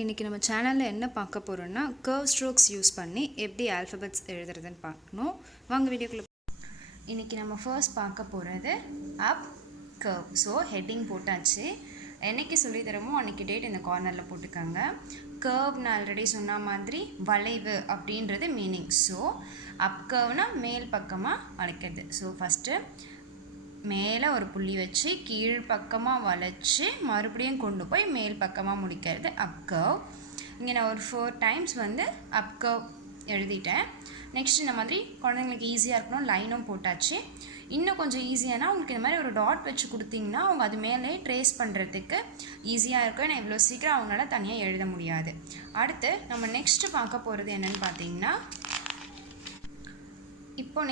இன்றைக்கி நம்ம சேனலில் என்ன பார்க்க போகிறோன்னா கர்வ் ஸ்ட்ரோக்ஸ் யூஸ் பண்ணி எப்படி ஆல்ஃபபெட்ஸ் எழுதுறதுன்னு பார்க்கணும். வாங்க வீடியோக்குள்ளே. இன்றைக்கி நம்ம ஃபர்ஸ்ட் பார்க்க போகிறது அப் கர்வ். ஸோ ஹெட்டிங் போட்டாச்சு. என்றைக்கு சொல்லி தரமோ அன்றைக்கி டேட் இந்த கார்னரில் போட்டுக்காங்க. கர்வ் நான் ஆல்ரெடி சொன்ன மாதிரி வளைவு அப்படின்றது மீனிங். ஸோ அப் கர்வ்னால் மேல் பக்கமாக வளைக்கிறது. ஸோ ஃபஸ்ட்டு மேலே ஒரு புள்ளி வச்சு கீழ் பக்கமாக வளைச்சி மறுபடியும் கொண்டு போய் மேல் பக்கமாக முடிக்கிறது அப் கர்வ். இங்கே நான் ஒரு 4 டைம்ஸ் அப் கர்வ் எழுதிட்டேன். நெக்ஸ்ட் இந்த மாதிரி குழந்தைங்களுக்கு ஈஸியாக இருக்கணும் லைனும் போட்டாச்சு. இன்னும் கொஞ்சம் ஈஸியானா உங்களுக்கு இந்த மாதிரி ஒரு டாட் வச்சு கொடுத்தீங்கன்னா அவங்க அது மேலே ட்ரேஸ் பண்ணுறதுக்கு ஈஸியாக இருக்கும். ஏன்னா இவ்வளோ சீக்கிரம் அவங்களால தனியாக எழுத முடியாது. அடுத்து நம்ம நெக்ஸ்ட்டு பார்க்க போகிறது என்னென்னு பார்த்தீங்கன்னா,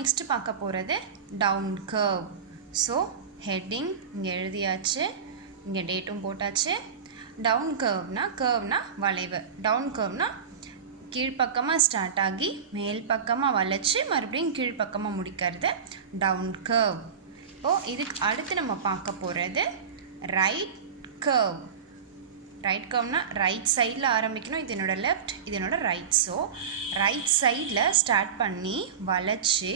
நெக்ஸ்ட்டு பார்க்க போகிறது டவுன் கர்வ். ஸோ ஹெட்டிங் இங்கே எழுதியாச்சு, இங்கே டேட்டும் போட்டாச்சு. டவுன் கர்வ்னா வளைவு. டவுன் கர்வ்னா கீழ்ப்பக்கமாக ஸ்டார்ட் ஆகி மேல் பக்கமாக வளைச்சி மறுபடியும் கீழ்ப்பக்கமாக முடிக்கிறது டவுன் கர்வ். இப்போது இதுக்கு அடுத்து நம்ம பார்க்க போகிறது ரைட் கர்வ். ரைட் கர்வ்னா ரைட் சைடில் ஆரம்பிக்கணும். இது என்னோடய லெஃப்ட், இது என்னோடய ரைட். ஸோ ரைட் சைடில் ஸ்டார்ட் பண்ணி வளைச்சி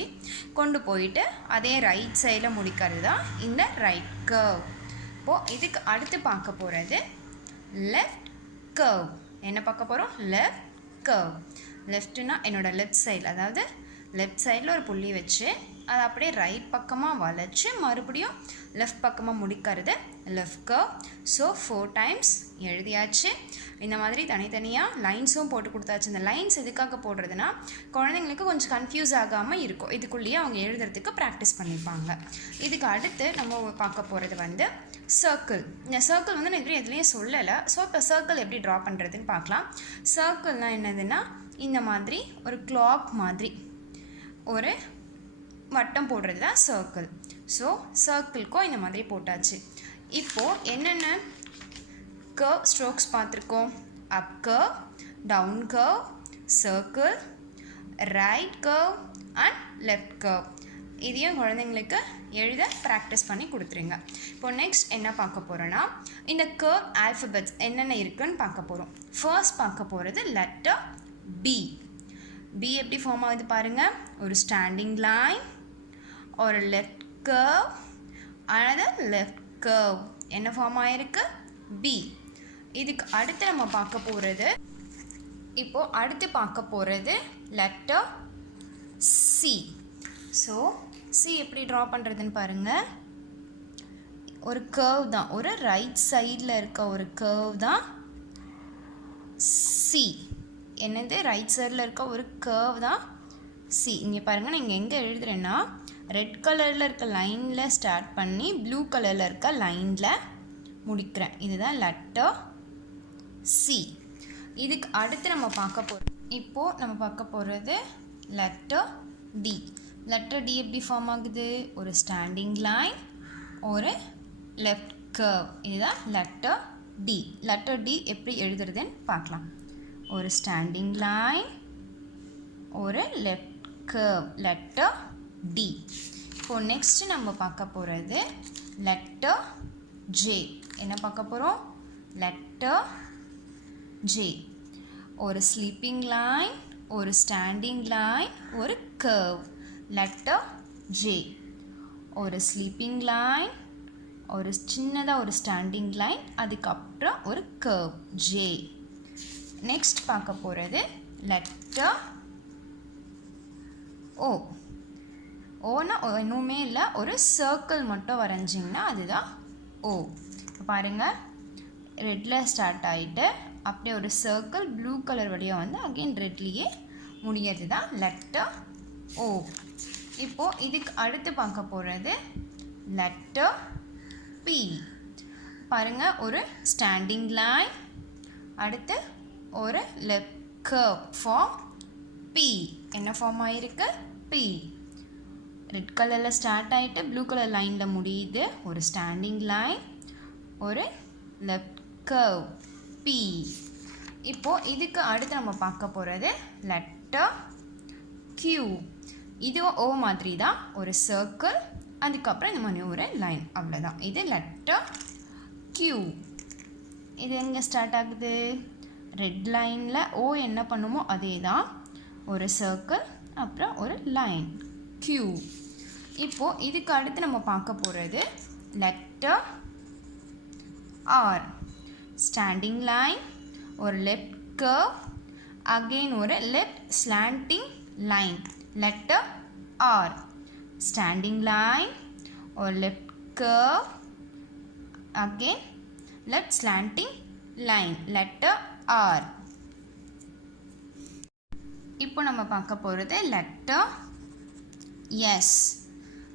கொண்டு போயிட்டு அதே ரைட் சைடில் முடிக்கிறது தான் இந்த ரைட் கர்வ். இப்போது இதுக்கு அடுத்து பார்க்க போகிறது லெஃப்ட் கர்வ். என்ன பார்க்க போகிறோம்? Left curve. லெஃப்ட்னா என்னோடய லெஃப்ட் சைடு, அதாவது லெஃப்ட் சைடில் ஒரு புள்ளி வச்சு அதை அப்படியே ரைட் பக்கமாக வளைச்சி மறுபடியும் லெஃப்ட் பக்கமாக முடிக்கிறது லெஃப்ட் கர்வ். ஸோ 4 டைம்ஸ் எழுதியாச்சு. இந்த மாதிரி தனித்தனியாக லைன்ஸும் போட்டு கொடுத்தாச்சு. இந்த லைன்ஸ் எதுக்காக போடுறதுனா குழந்தைங்களுக்கு கொஞ்சம் கன்ஃபியூஸ் ஆகாமல் இருக்கும். இதுக்குள்ளேயே அவங்க எழுதுறதுக்கு ப்ராக்டிஸ் பண்ணிப்பாங்க. இதுக்கு அடுத்து நம்ம பார்க்க போகிறது சர்க்கிள். இந்த சர்க்கிள் நான் எதுலேயும் சொல்லலை. ஸோ இப்போ சர்க்கிள் எப்படி ட்ரா பண்ணுறதுன்னு பார்க்கலாம். சர்க்கிள்னால் என்னதுன்னா இந்த மாதிரி ஒரு கிளாக் மாதிரி ஒரு வட்டம் போடுறது தான் சர்க்கிள். ஸோ சர்க்கிள்க்கும் இந்த மாதிரி போட்டாச்சு. இப்போது என்னென்ன கர்வ் ஸ்ட்ரோக்ஸ் பார்த்துருக்கோம்? Up curve, down curve, circle, right curve and left curve. இதையும் குழந்தைங்களுக்கு எழுத ப்ராக்டிஸ் பண்ணி கொடுத்துருங்க. இப்போது நெக்ஸ்ட் என்ன பார்க்க போகிறோன்னா, இந்த கர்வ் ஆல்ஃபபெட்ஸ் என்னென்ன இருக்குதுன்னு பார்க்க போகிறோம். ஃபர்ஸ்ட் பார்க்க போகிறது லெட்டர் பி. பி எப்படி ஃபார்ம் ஆகுது பாருங்கள். ஒரு ஸ்டாண்டிங் லைன், ஒரு left curve, another left curve. என்ன ஃபார்ம் ஆகிருக்கு? பி. இதுக்கு அடுத்து நம்ம பார்க்க போகிறது லெட்டர் சி. ஸோ சி எப்படி ட்ரா பண்ணுறதுன்னு பாருங்கள். ஒரு கர்வ் தான், ஒரு ரைட் சைடில் இருக்க ஒரு கர்வ் தான் சி. என்னது? ரைட் சைடில் இருக்க ஒரு கர்வ் தான் சி. இங்கே பாருங்கள், நான் இங்கே எங்கே எழுதுறேன்னா ரெட் கலரில் இருக்க லைனில் ஸ்டார்ட் பண்ணி ப்ளூ கலரில் இருக்க லைனில் முடிக்கிறேன். இதுதான் லெட்டர் சி. இதுக்கு அடுத்து நம்ம பார்க்க போகிறது லெட்டர் டி. லெட்டர் டி எப்படி ஃபார்ம் ஆகுது? ஒரு ஸ்டாண்டிங் லைன், ஒரு லெஃப்ட் கர்வ். இதுதான் லெட்டர் டி. லெட்டர் டி எப்படி எழுதுறதுன்னு பார்க்கலாம். ஒரு ஸ்டாண்டிங் லைன், ஒரு லெஃப்ட் கர்வ், லெட்டர் டி. இப்போது நெக்ஸ்ட் நம்ம பார்க்க போகிறது லெட்டர் ஜே. என்ன பார்க்க போகிறோம்? Letter J. ஒரு ஸ்லீப்பிங் லைன், ஒரு ஸ்டாண்டிங் லைன், ஒரு கர்வ், லெட்டர் ஜே. ஒரு ஸ்லீப்பிங் லைன், ஒரு சின்னதாக ஒரு ஸ்டாண்டிங் லைன், அதுக்கப்புறம் ஒரு கர்வ் ஜே. நெக்ஸ்ட் பார்க்க போகிறது லெட்டர் ஓ. ஓனா இன்னுமே இல்லை, ஒரு சர்க்கிள் மட்டும் வரைஞ்சிங்கன்னா அதுதான் ஓ. பாருங்கள், ரெட்டில் ஸ்டார்ட் ஆகிட்டு அப்படியே ஒரு சர்க்கிள் ப்ளூ கலர் வழியாக அகெயின் ரெட்லேயே முடியறது தான் லெட்டர் ஓ. இப்போது இதுக்கு அடுத்து பார்க்க போகிறது லெட்டர் பி. பாருங்கள், ஒரு ஸ்டாண்டிங் லைன், அடுத்து ஒரு லெஃப்ட் கர்வ் ஃபார்ம் பி. என்ன ஃபார்ம் ஆகிருக்கு? பி. ரெட் கலரில் ஸ்டார்ட் ஆகிட்டு ப்ளூ கலர் லைனில் முடியுது. ஒரு ஸ்டாண்டிங் லைன், ஒரு லெஃப்ட் கர்வ் பி. இப்போது இதுக்கு அடுத்து நம்ம பார்க்க போகிறது லெட்டர் கியூ. இதுவும் ஓ மாதிரி தான், ஒரு சர்க்கிள், அதுக்கப்புறம் இந்த மாதிரி ஒரு லைன், அவ்வளோதான். இது லெட்டர் கியூ. இது எங்கே ஸ்டார்ட் ஆகுது? ரெட் லைனில் ஓ என்ன பண்ணுமோ அதே தான், ஒரு சர்க்கிள் அப்புறம் ஒரு லைன் Q. இப்போது இதுக்கு அடுத்து நம்ம பார்க்க போகிறது லெட்டர் R. ஸ்டாண்டிங் லைன், ஒரு லெஃப்ட் கர்வ், அகெயின் ஒரு left slanting line. Letter R. Standing line, ஒரு left curve, again left slanting line. letter R. இப்போ நம்ம பார்க்க போகிறது letter S.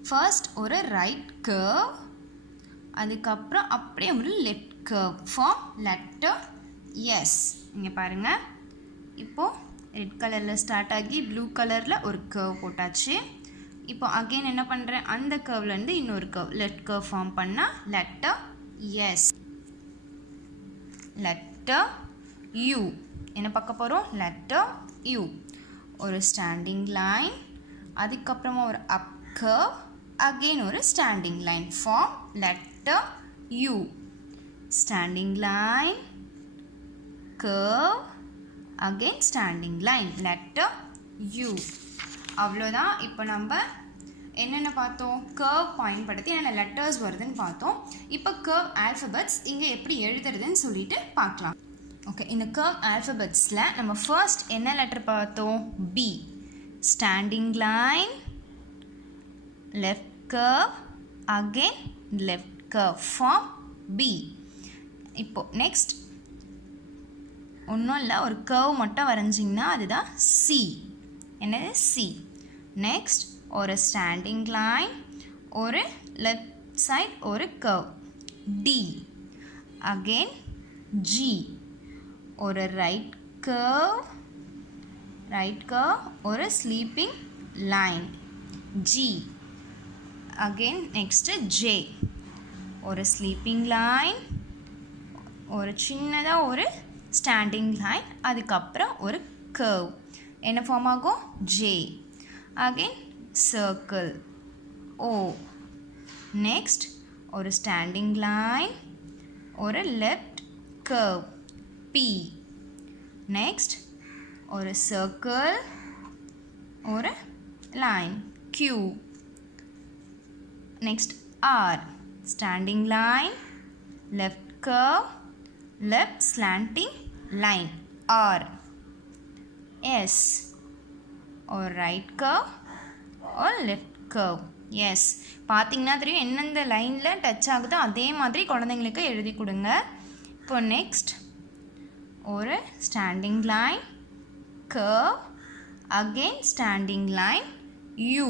first ஒரு right curve, அதுக்கப்புறம் அப்படியே ஒரு left curve form letter S. இங்கே பாருங்க, இப்போ ரெட் கலரில் ஸ்டார்ட் ஆகி ப்ளூ கலரில் ஒரு curve போட்டாச்சு. இப்போ அகெயின் என்ன பண்ணுறேன், அந்த கர்வ்லேருந்து இன்னொரு curve left curve ஃபார்ம் பண்ணால் letter S. Letter U. என்ன பார்க்க போகிறோம், லெட்டர் U. ஒரு ஸ்டாண்டிங் லைன், அதுக்கப்புறமா ஒரு அப் கர்வ், அகெயின் ஒரு standing line form letter U. Standing line, curve, again standing line letter U. அவ்வளோதான். இப்போ நம்ம என்னென்ன பார்த்தோம், கர்வ் பயன்படுத்தி என்னென்ன லெட்டர்ஸ் வருதுன்னு பார்த்தோம். இப்போ கர்வ் ஆல்ஃபபெட்ஸ் இங்கே எப்படி எழுதுறதுன்னு சொல்லிட்டு பார்க்கலாம். ஓகே, இந்த கர்வ் ஆல்ஃபபெட்ஸில் நம்ம ஃபர்ஸ்ட் என்ன லெட்டர் பார்த்தோம், B. Standing line, left curve, again left curve form B. இப்போ நெக்ஸ்ட் ஒன்றும் இல்லை, ஒரு கர்வ் மட்டும் வரைஞ்சிங்கன்னா அதுதான் C. என்னது, C. நெக்ஸ்ட் ஒரு ஸ்டாண்டிங் லைன், ஒரு லெஃப்ட் சைட் ஒரு கர்வ் D. Again G. ஒரு ரைட் கர்வ், ஒரு sleeping line G. Again next J. ஒரு ஸ்லீப்பிங் லைன், ஒரு சின்னதாக ஒரு ஸ்டாண்டிங் லைன், அதுக்கப்புறம் ஒரு கர்வ். என்ன ஃபார்ம் ஆகும், J. Again circle O. next ஒரு standing line, ஒரு left curve P. next ஒரு circle, ஒரு line Q. next R. standing line, left curve, left slanting line R. S. or right curve or left curve. Yes, பார்த்தீங்கன்னா தெரியும் எந்தெந்த லைனில் touch ஆகுதோ அதே மாதிரி குழந்தைங்களுக்கு எழுதி கொடுங்க. இப்போ நெக்ஸ்ட் ஒரு standing line, curve, again standing line U.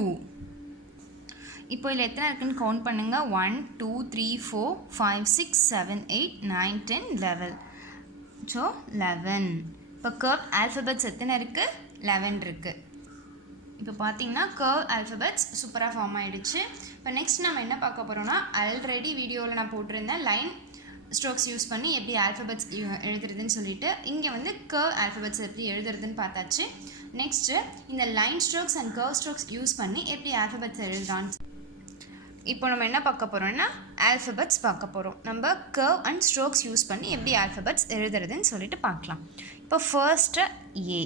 இப்போ இதில் எத்தனை இருக்குன்னு கவுண்ட் பண்ணுங்கள், 1 2 3 4 5 6 7 8 9 10 11. ஸோ 11. இப்போ கர்வ் ஆல்ஃபபெட்ஸ் எத்தனை இருக்குது, 11 இருக்குது. இப்போ பார்த்தீங்கன்னா கர்வ் ஆல்ஃபபெட்ஸ் சூப்பராக ஃபார்ம் ஆகிடுச்சு. இப்போ நெக்ஸ்ட் நம்ம என்ன பார்க்க போகிறோம்னா, ஆல்ரெடி வீடியோவில் நான் போட்டிருந்தேன் லைன் ஸ்ட்ரோக்ஸ் யூஸ் பண்ணி எப்படி ஆல்ஃபபெட்ஸ் எழுதுறதுன்னு சொல்லிட்டு. இங்கே வந்து கர்வ் ஆல்ஃபபெட்ஸ் எப்படி எழுதுறதுன்னு பார்த்தாச்சு. நெக்ஸ்ட்டு இந்த line strokes and curve strokes use பண்ணி எப்படி ஆல்ஃபபெட்ஸ் எழுதுறான்னு இப்போ நம்ம என்ன பார்க்க போகிறோம்னா ஆல்ஃபபெட்ஸ் பார்க்க போகிறோம். நம்ம கர்வ் அண்ட் ஸ்ட்ரோக்ஸ் யூஸ் பண்ணி எப்படி ஆல்ஃபபெட்ஸ் எழுதுறதுன்னு சொல்லிட்டு பார்க்கலாம். இப்போ first A.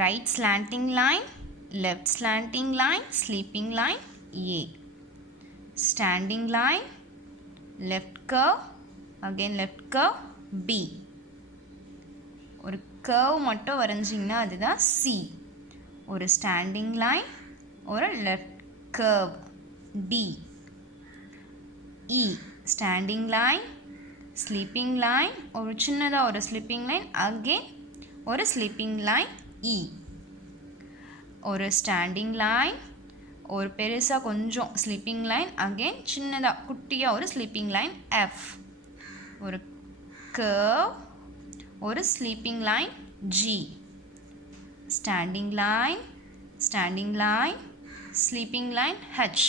right slanting line, left slanting line, sleeping line A. standing line, left curve, again left curve B. ஒரு curve மட்டும் வரைஞ்சிங்கன்னா அதுதான் C. ஒரு standing line, ஒரு left curve D. E. standing line, sleeping line, ஒரு சின்னதா ஒரு sleeping line, again ஒரு sleeping line E. ஒரு ஸ்டாண்டிங் லைன், ஒரு பெருசாக கொஞ்சம் ஸ்லீப்பிங் லைன், அகெயின் சின்னதாக குட்டியாக ஒரு ஸ்லீப்பிங் லைன் F. ஒரு கர்வ், ஒரு sleeping line G. Standing line, sleeping line H.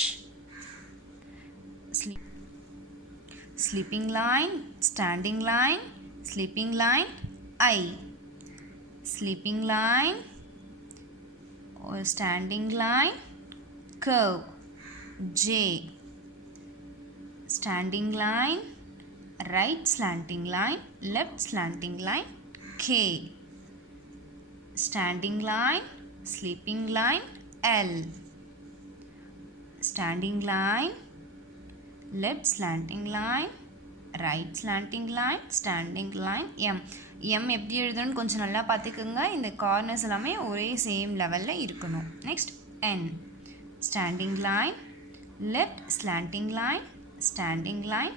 Sleeping line, standing line, sleeping line I. sleeping line or standing line, curve J. standing line, right slanting line, left slanting line, K. Standing line, sleeping line, L. Standing line, left slanting line, right slanting line, standing line, M. M எப்படி எழுதணும்னு கொஞ்சம் நல்லா பார்த்துக்குங்க. இந்த corners எல்லாமே ஒரே same லெவலில் இருக்கணும். Next N. Standing line, left slanting line, standing line,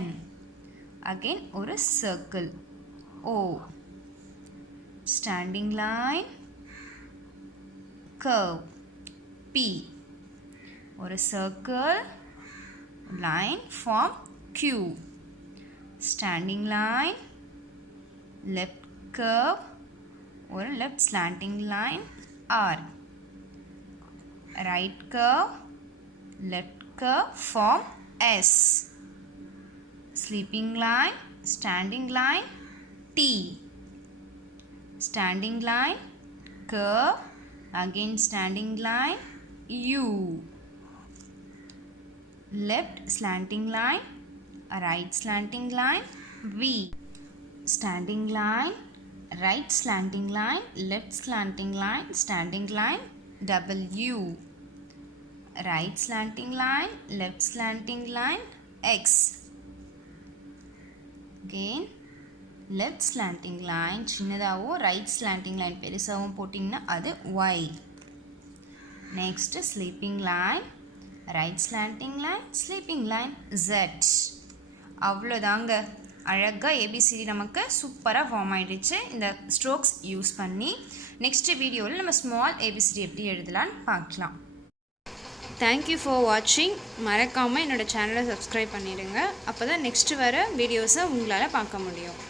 N. Again ஒரு circle, O. Standing line, curve, P. ஒரு circle, line form Q. Standing line, left curve or left slanting line R. Right curve, left curve form S. Sleeping line, standing line T. Standing line, curve, again standing line U. Left slanting line, right slanting line V. Standing line, right slanting line, left slanting line, standing line W. Right slanting line, left slanting line X. Again left slanting line சின்னதாகவும் right slanting line பெருசாகவும் போட்டிங்கன்னா அது Y. Next sleeping line, right slanting line, sleeping line Z. அவ்வளோதாங்க. அழகாக ABCD நமக்கு சூப்பராக form ஆகிடுச்சு இந்த strokes use பண்ணி. நெக்ஸ்ட் வீடியோவில் நம்ம ஸ்மால் ஏபிசிடி எப்படி எழுதலான்னு பார்க்கலாம். தேங்க்யூ ஃபார் வாட்சிங். மறக்காமல் என்னோடய சேனலை சப்ஸ்கிரைப் பண்ணிவிடுங்க. அப்போ தான் நெக்ஸ்ட்டு வர வீடியோஸை உங்களால் பார்க்க முடியும்.